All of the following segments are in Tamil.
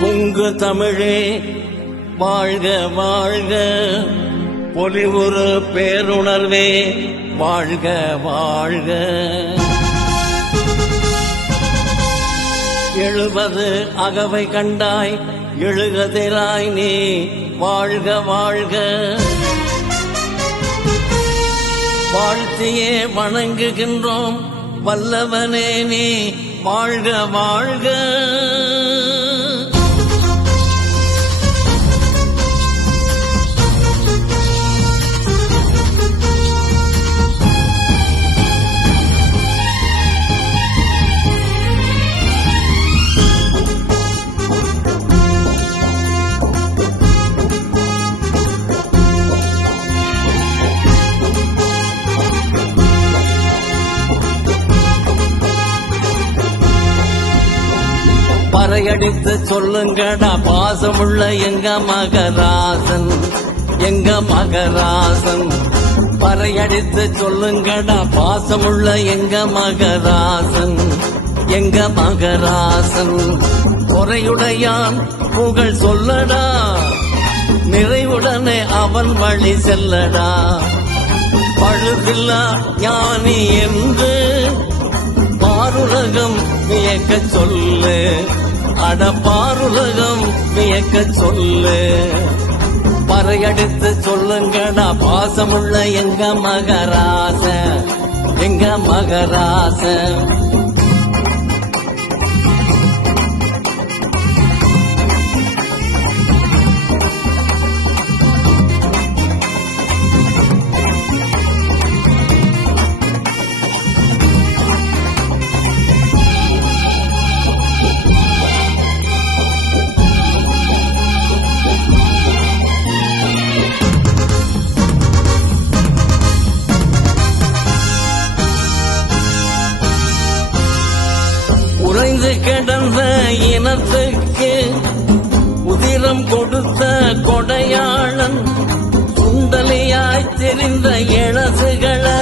பொங்கு தமிழே வாழ்க வாழ்க, பொலிவுறு பேருணர்வே வாழ்க வாழ்க. 70 அகவை கண்டாய் எழுகதிராய் நீ வாழ்க வாழ்க. வாழ்த்தியே வணங்குகின்றோம் வல்லவனே நீ வாழ்க வாழ்க. பறையடித்து சொல்லுங்கடா பாசமுள்ள எங்க மகராசன், எங்க மகராசன். பறையடித்து சொல்லுங்கடா பாசமுள்ள எங்க மகராசன், எங்க மகராசன். குறையுடையான் புகழ் சொல்லடா, நிறைவுடனே அவன் வழி செல்லடா. பழுதில்லா ஞானி என்று பாருலகம் வியக்க சொல்லு, அட பாருலகம் வியக்க சொல்லு. பறையடித்து சொல்லுங்கடா பாசமுள்ள எங்க மகராச, எங்க மகராச. உறைந்து கிடந்த இனத்துக்கு உதிரம் கொடுத்த கொடையாளன், சுண்டலியாய் தெரிந்த இழசுகளை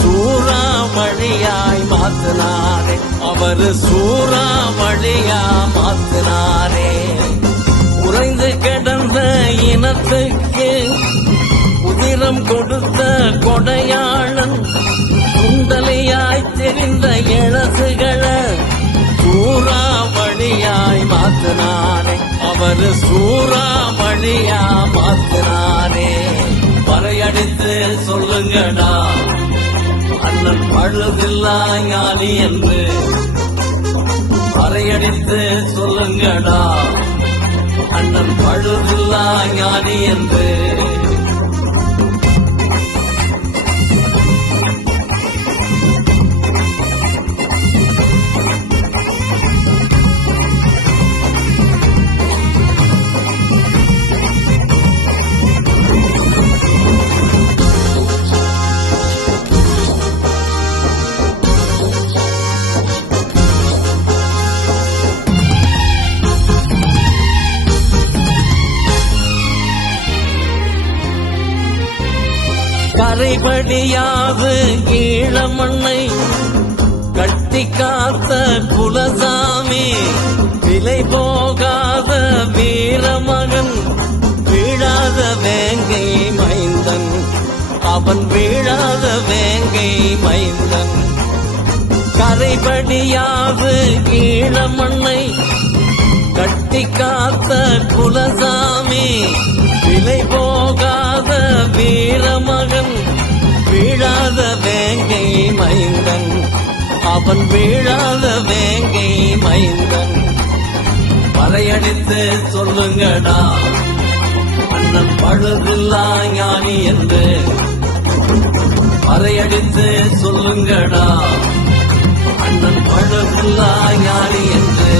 சூறாவளியாய் மாத்தினாரே, அவர் சூறாவளியா மாத்தினாரே. உறைந்து கிடந்த இனத்துக்கு உதிரம் கொடுத்த கொடையாளன், சுண்டலியாய் தெரிந்த இழசுகளை சூறாவளியாய் மாத்தினாரே, அவர் சூறாவளியா மாத்தினாரே. பறையடித்து சொல்லுங்கடா அண்ணன் பழுதில்லா ஞானி என்று, பறையடித்து சொல்லுங்கடா அண்ணன் பழுதில்லா ஞானி என்று. கரைபடியாது ஈழமண்ணை கட்டி காத்த குலசாமி, விலை போகாத வீரமகன், வீழாத வேங்கை மைந்தன், அவன் வீழாத வேங்கை மைந்தன். கரைபடியாது ஈழமண்ணை கட்டி காத்த குலசாமி, விலை போகாத வீரமகன், வீழாத வேங்கை மைந்தன், அவன் வீழாத வேங்கை மைந்தன். பறையடித்து சொல்லுங்கடா அண்ணன் பழுதில்லா ஞானி என்று, பறையடித்து சொல்லுங்கடா அண்ணன் பழுதில்லா ஞானி என்று.